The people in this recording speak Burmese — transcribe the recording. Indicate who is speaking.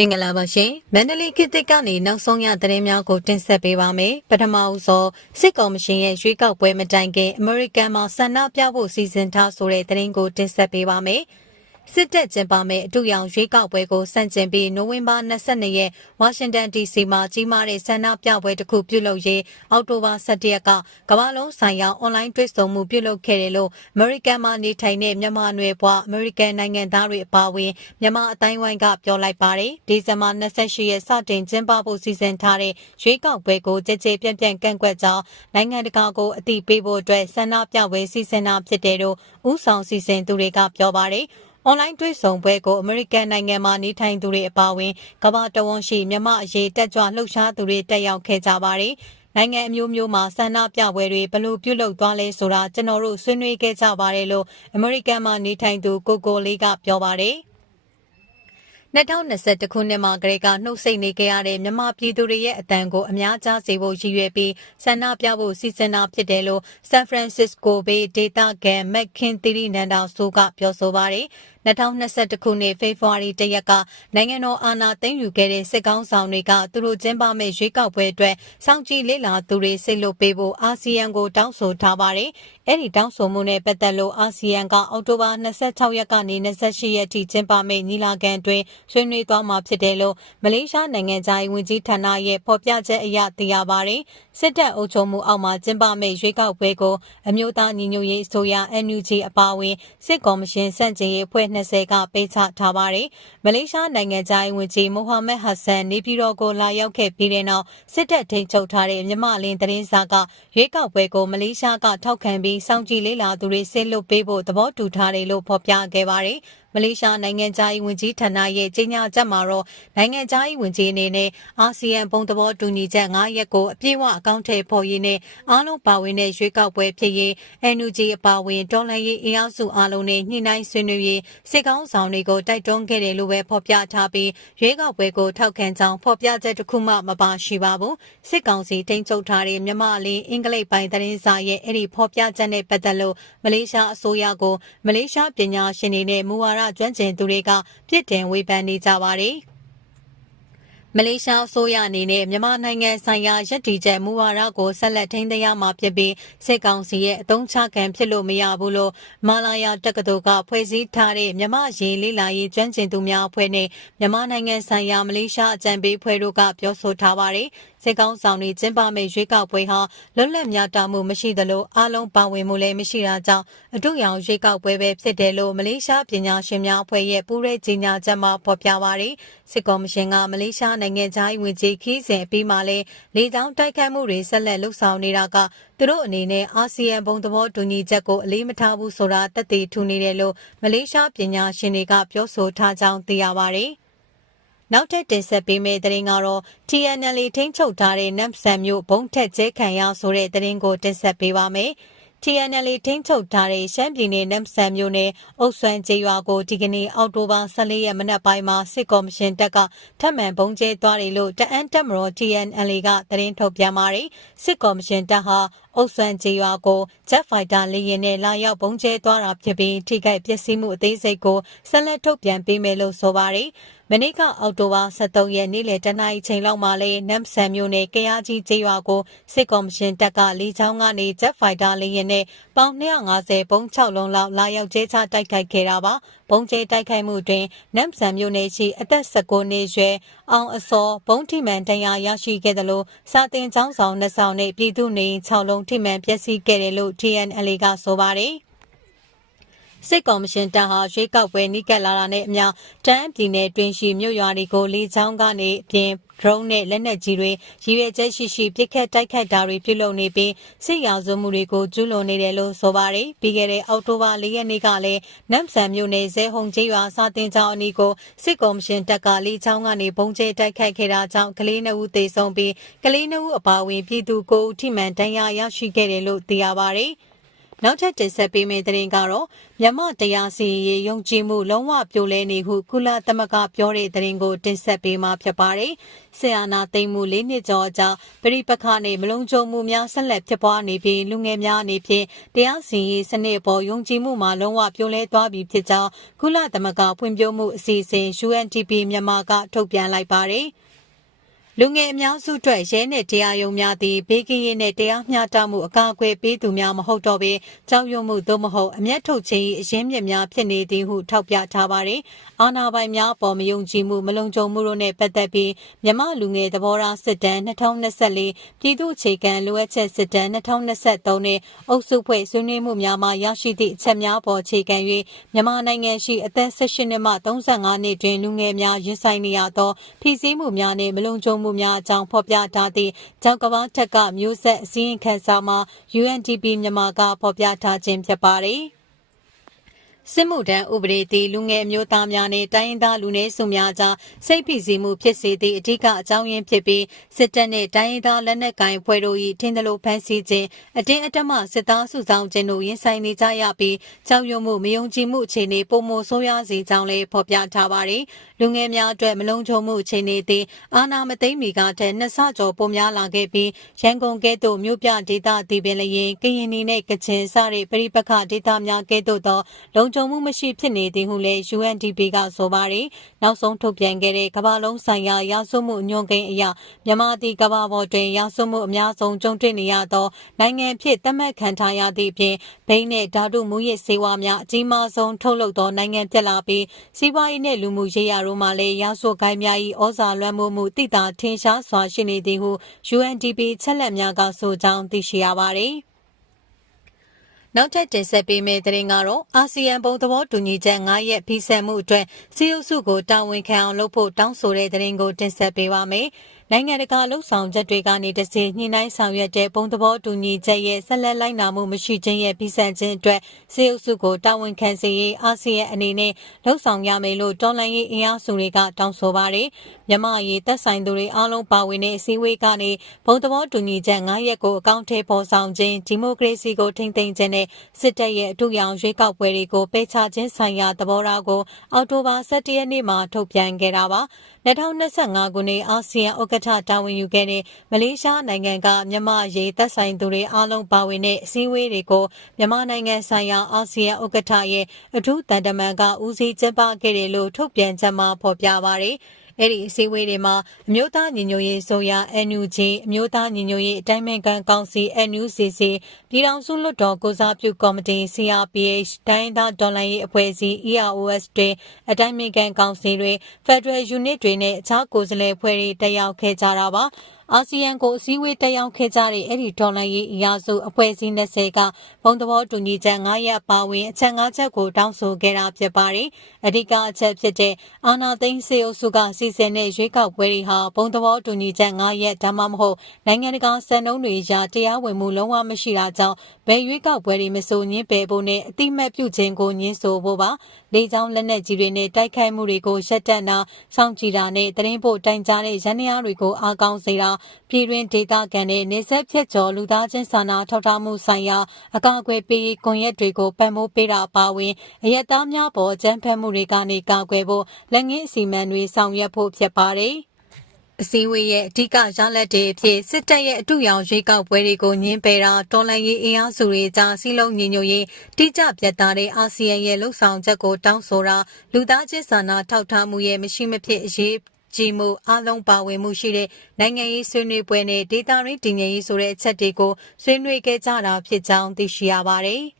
Speaker 1: မင်္ဂလာပါရှင်မန္တလေးခေတ်သစ်ကနေနောက်ဆုံးရသတင်းများကိုတင်ဆက်ပေးပါမယ်ပထမဦးဆုံးစစ်ကော်မရှင်ရဲ့ရွေးကောက်ပွဲမတိုင်ခင်အမေရိကန်မှာဆန္ဒပြဖို့စီစဉ်ထားဆိုတဲ့သတင်းကိုတင်ဆက်ပေးပါမယ် စစ်တပ်ကျင်းပမဲ့အတူရောင်ရွေးကောက်ပွဲကိုစန့်ကျင်ပြီးနိုဝင်ဘာ22ရက်ဝါရှင်တန် DC မှာကြီးမားတဲ့ဆန္ဒပြပွဲတစ်ခုပြုလုပ်ရေးအောက်တိုဘာ17ရက်ကကမ္ဘာလုံးဆိုင်ရာအွန်လိုင်းတွေ့ဆုံမှုပြုလုပ်ခဲ့တယ်လို့အမေရိကန်မှာနေထိုင်တဲ့မြန်မာနွယ်ဘွားအမေရိကန်နိုင်ငံသားတွေအပါအဝင်မြန်မာအတိုင်းဝိုင်းကပြောလိုက်ပါတယ်ဒီဇင်ဘာ28ရက်စတင်ကျင်းပဖို့စီစဉ်ထားတဲ့ရွေးကောက်ပွဲကိုကြည်ကြည်ပြန့်ပြန့်ကန့်ကွက်ကြောင်းနိုင်ငံတကာကိုအသိပေးဖို့အတွက်ဆန္ဒပြပွဲစီစဉ်တာဖြစ်တယ်လို့ဥဆောင်စီစဉ်သူတွေကပြောပါတယ် အွန်လိုင်းတွေ့ဆုံပွဲကိုအမေရိကန်နိုင်ငံမှာနေထိုင်သူတွေအပါအဝင်ကမ္ဘာတဝန်းရှိမြမအရေးတက်ကြွလှုပ်ရှားသူတွေတက်ရောက်ခဲ့ကြပါတယ်။နိုင်ငံအမျိုးမျိုးမှာဆန္ဒပြပွဲတွေဘလို့ပြုလုပ်သွားလဲဆိုတာကျွန်တော်တို့ဆွေးနွေးခဲ့ကြပါတယ်လို့အမေရိကန်မှာနေထိုင်သူကိုကိုလေးကပြောပါတယ်။ 2021ခုနှစ်မှာကလေးကနှုတ်ဆက်နေကြရတဲ့မြန်မာပြည်သူတွေရဲ့အတန်ကိုအများကြားစေဖို့ရည်ရွယ်ပြီးဆန္ဒပြဖို့စီစဉ်တာဖြစ်တယ်လို့ San Francisco Bay ဒေတာကန်မက်ခင်သီရီနန္ဒာဆိုကပြောဆိုပါတယ်။ 2021ခုနှစ်ဖေဖော်ဝါရီတရက်ကနိုင်ငံတော်အာဏာသိမ်းယူခဲ့တဲ့စစ်ကောင်ဆောင်တွေကသူတို့ကျင်းပမဲ့ရွေးကောက်ပွဲအတွက်စောင့်ကြည့်လေ့လာသူတွေစိတ်လွတ်ပေးဖို့အာဆီယံကိုတောင်းဆိုထားပါတယ်။အဲ့ဒီတောင်းဆိုမှုနဲ့ပတ်သက်လို့အာဆီယံကအောက်တိုဘာ26ရက်ကနေ28ရက်ထိကျင်းပမဲ့ညီလာခံတွင်ဆွေးနွေးသွားမှာဖြစ်တယ်လို့မလေးရှားနိုင်ငံသားဝန်ကြီးဌာနရဲ့ဖော်ပြချက်အရသိရပါတယ်။စစ်တပ်အုပ်ချုပ်မှုအောက်မှာကျင်းပမဲ့ရွေးကောက်ပွဲကိုအမျိုးသားညီညွတ်ရေးအစိုးရ NUG အပါအဝင်စစ်ကော်မရှင်စန့်ကျင်ရေးအဖွဲ့20ကပေးချထားပါတယ်။မလေးရှားနိုင်ငံသားဝန်ကြီးမိုဟာမက်ဟတ်ဆန်နေပြည်တော်ကိုလာရောက်ခဲ့ပြီးတဲ့နောက်စစ်တပ်ထိန်းချုပ်ထားတဲ့မြမလင်းသတင်းစာကရွေးကောက်ပွဲကိုမလေးရှားကထောက်ခံပြီးစောင့်ကြည့်လေ့လာသူတွေဆင်းလွတ်ပေးဖို့သဘောတူထားတယ်လို့ဖော်ပြခဲ့ပါတယ်။မလေးရှားနိုင်ငံသားရေးဝန်ကြီးဌာနရဲ့ကြေညာချက်မှာတော့နိုင်ငံသားရေးဝန်ကြီးအနေနဲ့အာဆီယံပုံသဘောတူညီချက်9ရက်ကိုအပြည့်အဝအကောင့်ထဲပေါ်ရေးနဲ့အားလုံးပါဝင်တဲ့ရွေးကောက်ပွဲဖြစ်ရေး NUG အပါအဝင်တော်လှန်ရေးအင်အားစုအားလုံးနဲ့ညှိနှိုင်းဆွေးနွေးရေးစစ်ကောင်းဆောင်တွေကိုတိုက်တွန်းခဲ့တယ်လို့ပဲဖော်ပြထားပြီးရွေးကောက်ပွဲကိုထောက်ခံကြောင်းဖော်ပြချက်တစ်ခုမှမပါရှိပါဘူးစစ်ကောင်စီထိန်းချုပ်ထားတဲ့မြန်မာလင်းအင်္ဂလိပ်ပိုင်းသတင်းစာရဲ့အဲ့ဒီဖော်ပြချက်နဲ့ပတ်သက်လို့မလေးရှားအစိုးရကိုမလေးရှားပညာရှင်တွေနဲ့မူဝါဒကျွမ်းကျင်သူတွေကပြစ်တင်ဝေဖန်နေကြပါတယ်။မလေးရှားအစိုးရအနေနဲ့မြန်မာနိုင်ငံဆိုင်ရာရည်တည်ချက်မူဝါဒကိုဆက်လက်ထိန်းသိမ်းရမှာဖြစ်ပြီးစစ်ကောင်စီရဲ့အုံချခံဖြစ်လို့မရဘူးလို့မာလာယာတက္ကသိုလ်ကဖွဲ့စည်းထားတဲ့မြန်မာရေးလေးလာရေးကျွမ်းကျင်သူများအဖွဲ့နဲ့မြန်မာနိုင်ငံဆိုင်ရာမလေးရှားအကြံပေးဖွဲ့တို့ကပြောဆိုထားပါတယ်။စစ်ကောင်းဆောင်တွေကျင်းပမဲ့ရွေးကောက်ပွဲဟာလွတ်လပ်များတာမှုမရှိသလိုအားလုံးပါဝင်မှုလည်းမရှိတာကြောင့်အတူရောင်ရွေးကောက်ပွဲပဲဖြစ်တယ်လို့မလေးရှားပညာရှင်များအဖွဲ့ရဲ့ပူးရဲကြီးညာချက်မှာဖော်ပြပါတယ်စစ်ကော်မရှင်ကမလေးရှားနိုင်ငံသားဝင်ကြီးခီးစဉ်အပြီးမှာလည်းလေကြောင်းတိုက်ခိုက်မှုတွေဆက်လက်လှုပ်ဆောင်နေတာကသူတို့အနေနဲ့အာဆီယံဘုံသဘောတူညီချက်ကိုအလေးမထားဘူးဆိုတာတက်တည်ထူနေတယ်လို့မလေးရှားပညာရှင်တွေကပြောဆိုထားကြောင်းသိရပါတယ်။ နောက်ထပ်တင်ဆက်ပေးမယ့်သတင်းကတော့ TNL ထိန်းချုပ်ထားတဲ့နမ်ဆန်မြို့ဘုံထက်ကျဲခံရဆိုတဲ့သတင်းကိုတင်ဆက်ပေးပါမယ်။ TNL ထိန်းချုပ်ထားတဲ့ရှမ်းပြည်နယ်နမ်ဆန်မြို့နယ်အုပ်စွမ်းကျေးရွာကိုဒီကနေ့အောက်တိုဘာ14ရက်မနက်ပိုင်းမှာစစ်ကော်မရှင်တပ်ကထပ်မံဘုံကျဲသွားတယ်လို့တအန်းတက်မတော် TNL ကသတင်းထုတ်ပြန်ပါတယ်စစ်ကော်မရှင်တပ်ဟာအုပ်စွမ်းကျေးရွာကို Jet Fighter လေယာဉ်နဲ့လာရောက်ဘုံကျဲသွားတာဖြစ်ပြီးထိခိုက်ပျက်စီးမှုအသေးစိတ်ကိုဆက်လက်ထုတ်ပြန်ပေးမယ်လို့ဆိုပါတယ် မနေ့ကအောက်တိုဘာ23ရက်နေ့လယ်တနာရီချိန်လောက်မှာလဲနမ်ဆန်မြို့နယ်ကရားကြီးကျေးရွာကိုစစ်ကော်မရှင်တပ်ကလေကြောင်းကနေ Jet Fighter လေယာဉ်နဲ့ပေါင်250ပုံ6လုံးလောက်လာရောက်ကျဲချတိုက်ခိုက်ခဲ့တာပါဘုံကျဲတိုက်ခိုက်မှုတွင်နမ်ဆန်မြို့နယ်ရှိအသက်19နှစ်ရွယ်အောင်အစောဘုံထိမှန်တရားရရှိခဲ့တယ်လို့စာတင်ကျောင်းဆောင်နှစ်ဆောင်နဲ့ပြည်သူနေ6လုံးထိမှန်ပျက်စီးခဲ့တယ်လို့ TNL ကဆိုပါတယ် စစ်ကော်မရှင်တပ်ဟာရွေးကောက်ပွဲနှိကက်လာတာနဲ့အမျှတန်းပြည်နယ်တွင်ရှိမြို့ရွာတွေကိုလေကြောင်းကနေအပြင် drone နဲ့လက်နက်ကြီးတွေရည်ရွယ်ချက်ရှိရှိပစ်ခတ်တိုက်ခိုက်တာတွေပြုလုပ်နေပြီးစစ်ရာဇဝမှုတွေကိုကျူးလွန်နေတယ်လို့ဆိုပါတယ်။ပြီးခဲ့တဲ့အောက်တိုဘာ၄ရက်နေ့ကလည်းနမ်ဆန်မြို့နယ်ဇဲဟုံကျေးရွာစာတင်ကျောင်းအနီးကိုစစ်ကော်မရှင်တပ်ကလေကြောင်းကနေဘုံကျဲတိုက်ခိုက်ခဲ့တာကြောင့်ကလေးနှုတ်သေဆုံးပြီးကလေးနှုတ်အပါအဝင်ပြည်သူကိုထိမှန်ဒဏ်ရာရရှိခဲ့တယ်လို့သိရပါတယ်။ နောက်ထပ်တင်ဆက်ပေးမယ့်သတင်းကတော့မြန်မာတရားစီရင်ရေးယုံကြည်မှုလုံးဝပြိုလဲနေဟုကုလသမဂ္ဂပြောတဲ့သတင်းကိုတင်ဆက်ပေးမှာဖြစ်ပါတယ်။ဆီယနာသိမ်းမှု၄နှစ်ကျော်အကြာပြည်ပခနဲ့မလုံခြုံမှုများဆက်လက်ဖြစ်ပွားနေပြီးလူငယ်များအနေဖြင့်တရားစီရင်ရေးစနစ်ပေါ်ယုံကြည်မှုမှာလုံးဝပြိုလဲသွားပြီဖြစ်ကြောင်းကုလသမဂ္ဂဖွံ့ဖြိုးမှုအစီအစဉ် UNDP မြန်မာကထုတ်ပြန်လိုက်ပါတယ်။ လူငယ်အများစုအတွက်ရဲနဲ့တရားရုံးများသည်ဘေးကင်းရေးနဲ့တရားမျှတမှုအကာအကွယ်ပေးသူများမဟုတ်တော့ဘဲကြောက်ရွံ့မှုသို့မဟုတ်အမျက်ထုတ်ခြင်း၏အရင်းမြစ်များဖြစ်နေသည်ဟုထောက်ပြထားပါတယ်။အာဏာပိုင်များအပေါ်မယုံကြည်မှုမလုံခြုံမှုတို့နဲ့ပတ်သက်ပြီးမြမလူငယ်သဘောထားစစ်တမ်း2024ပြည်သူ့အခြေခံလိုအပ်ချက်စစ်တမ်း2023နဲ့အုပ်စုဖွဲ့ဆွေးနွေးမှုများမှရရှိသည့်အချက်များပေါ်အခြေခံ၍မြန်မာနိုင်ငံရှိအသက်18နှစ်မှ35နှစ်တွင်လူငယ်များရင်ဆိုင်နေရသောဖိစီးမှုများနှင့်မလုံခြုံမှုမှုများအကြောင်းဖော်ပြထားသည့်ကြောက်ကဘာထက်ကမျိုးဆက်အစည်းအဝေးခန်းစာမှာ UNDP မြန်မာကဖော်ပြထားခြင်းဖြစ်ပါတယ်။ စစ်မှုထမ်းဥပဒေသည်လူငယ်အမျိုးသားများနှင့်တိုင်းရင်းသားလူနည်းစုများကြားစိတ်ဖိစီးမှုဖြစ်စေသည့်အဓိကအကြောင်းရင်းဖြစ်ပြီးစစ်တပ်နှင့်တိုင်းရင်းသားလက်နက်ကိုင်ဖွဲ့တို့၏ထင်သလိုဖမ်းဆီးခြင်းအတင်းအဓမ္မစစ်သားစုဆောင်ခြင်းတို့ရင်ဆိုင်နေကြရပြီးကြောက်ရွံ့မှုမယုံကြည်မှုအခြေအနေပုံမဆိုးရွားစေကြောင်းလည်းဖော်ပြထားပါသည်လူငယ်များအတွက်မလုံခြုံမှုအခြေအနေသည်အာဏာမသိမ်းမီကတည်းနှစ်ဆကျော်ပိုများလာခဲ့ပြီးရန်ကုန်ကဲ့သို့မြို့ပြဒေသတည်ပင်လျင်ကရင်နီနှင့်ကချင်စတဲ့ပြည်ပခဒေသများကဲ့သို့သောလုံခြုံမှုမရှိဖြစ်နေသည်ဟုလည်း UNDP ကဆိုပါတယ်။နောက်ဆုံးထုတ်ပြန်ခဲ့တဲ့ကမ္ဘာလုံးဆိုင်ရာရာဇဝမှုညွှန်ကိန်းအရမြန်မာပြည်ကမ္ဘာပေါ်တွင်ရာဇဝမှုအများဆုံးကြုံတွေ့နေရသောနိုင်ငံဖြစ်သတ်မှတ်ခံထားရသည့်အပြင်ဘိန်းနဲ့ဓာတုမူရစ်ဆေးဝါးများအကြီးမားဆုံးထုတ်လုပ်သောနိုင်ငံဖြစ်လာပြီးစီးပွားရေးနဲ့လူမှုရေးရာတို့မှလည်းရာဇဝကိုင်းများ၏ဩဇာလွှမ်းမိုးမှုတိတာထင်ရှားစွာရှိနေသည်ဟု UNDP ချက်လက်များကဆိုကြောင်းသိရှိရပါသည်။ နောက်ထပ်တင်ဆက်ပေးမယ့်သတင်းကတော့အာဆီယံဘုံသဘောတူညီချက်9ရက်ဖိစက်မှုအတွက်စီအုပ်စုကိုတာဝန်ခံအောင်လုပ်ဖို့တောင်းဆိုတဲ့သတင်းကိုတင်ဆက်ပေးပါမယ်။ နိုင်ငံတကာလှုပ်ဆောင်ချက်တွေကနေတစေညှိနှိုင်းဆောင်ရွက်တဲ့ပုံသဘောတူညီချက်ရဲ့ဆက်လက်လိုက်နာမှုမရှိခြင်းရဲ့ပြီးဆန်ခြင်းအတွက်စေအုပ်စုကိုတာဝန်ခံစေရေးအာဆီယံအနေနဲ့လှုပ်ဆောင်ရမယ်လို့တော်လှန်ရေးအင်အားစုတွေကတောင်းဆိုပါတယ်။မြန်မာရေးသက်ဆိုင်သူတွေအားလုံးပါဝင်တဲ့အစည်းအဝေးကနေဘုံသဘောတူညီချက်9ရက်ကိုအကောင့်ထဲပေါ်ဆောင်ခြင်းဒီမိုကရေစီကိုထိန်းသိမ်းခြင်းနဲ့စစ်တပ်ရဲ့အထူးရောင်ရွေးကောက်ပွဲတွေကိုပယ်ချခြင်းဆိုင်ရာသဘောထားကိုအောက်တိုဘာ17ရက်နေ့မှာထုတ်ပြန်ခဲ့တာပါ။2025ခုနှစ်အာဆီယံဥက္ကဋ္ဌတာဝန်ယူခဲ့တဲ့မလေးရှားနိုင်ငံကမြန်မာရေးသက်ဆိုင်သူတွေအားလုံးပါဝင်တဲ့အစည်းအဝေးတွေကိုမြန်မာနိုင်ငံဆိုင်ရာအာဆီယံဥက္ကဋ္ဌရဲ့အထူးတန်တမန်ကဦးစီးကျင်းပခဲ့တယ်လို့ထုတ်ပြန်ချက်မှာဖော်ပြပါရယ် အဲ့ဒီအစည်းအဝေးတွေမှာအမျိုးသားညီညွတ်ရေးဆိုရာ NUG အမျိုးသားညီညွတ်ရေးအတိုင်းအမြံကောင်စီ NUCC ပြည်ထောင်စုလွှတ်တော်ကိုစားပြုကော်မတီ CRPH တိုင်းသားဒေါ်လာရေးအဖွဲ့အစည်း EROS တွေအတိုင်းအမြံကောင်စီတွေ Federal Unit တွေနဲ့အခြားကိုယ်စားလှယ်ဖွဲ့တွေတက်ရောက်ခဲ့ကြတာပါ။ အာဆီယံကိုအစည်းအဝေးတက်ရောက်ခဲ့ကြတဲ့အဲ့ဒီဒေါ်လာရေးအရာစုအဖွဲ့အစည်း20ကဘုံသဘောတူညီချက်9ရပ်ပါဝင်အချက်5ချက်ကိုတောင်းဆိုခဲ့တာဖြစ်ပါတယ်။အဓိကအချက်ဖြစ်တဲ့အာနာသိန်းစေအုပ်စုကစီစဉ်တဲ့ရွေးကောက်ပွဲတွေဟာဘုံသဘောတူညီချက်9ရပ်ဒါမှမဟုတ်နိုင်ငံတကာစံနှုန်းတွေအရတရားဝင်မှုလုံးဝမရှိတာကြောင့်ဘယ်ရွေးကောက်ပွဲတွေမဆိုညှင်းပယ်ဖို့နဲ့အတိမတ်ပြုခြင်းကိုညှင်းဆိုဖို့ပါလေကြောင်းလက်နက်ကြီးတွေနဲ့တိုက်ခိုက်မှုတွေကိုရပ်တန့်တာစောင့်ကြည့်တာနဲ့တရင်ဖို့တိုင်ကြားတဲ့ရန်ရာတွေကိုအားကောင်းစေတာပြည်တွင်းဒေသခံနဲ့နေဆက်ဖြတ်ကျော်လူသားချင်းစာနာထောက်ထားမှုဆိုင်ရာအကာအကွယ်ပေးရေးကွန်ရက်တွေကိုပံ့ပိုးပေးတာပါဝင်အရက်သားများပေါ်အကြမ်းဖက်မှုတွေကနေကာကွယ်ဖို့လက်ငင်းအစီအမံတွေဆောင်ရွက်ဖို့ဖြစ်ပါတယ်အစည်းအဝေးရဲ့အဓိကရလဒ်တွေအဖြစ်စစ်တပ်ရဲ့အတူရောင်ရွေးကောက်ပွဲတွေကိုညှင်းပယ်တာတော်လှန်ရေးအင်အားစုတွေကြားစီလုံးညီညွတ်ရေးတိကျပြတ်သားတဲ့အာဆီယံရဲ့လှုပ်ဆောင်ချက်ကိုတောင်းဆိုတာလူသားချင်းစာနာထောက်ထားမှုရဲ့မရှိမဖြစ်အရေး ကြည်မှုအလုံးပါဝင်မှုရှိတဲ့နိုင်ငံရေးဆွေးနွေးပွဲနဲ့ဒေသရင်းတည်ငြိမ်ရေးဆိုတဲ့အချက်တွေကိုဆွေးနွေးခဲ့ကြတာဖြစ်ကြောင်းသိရှိရပါတယ်။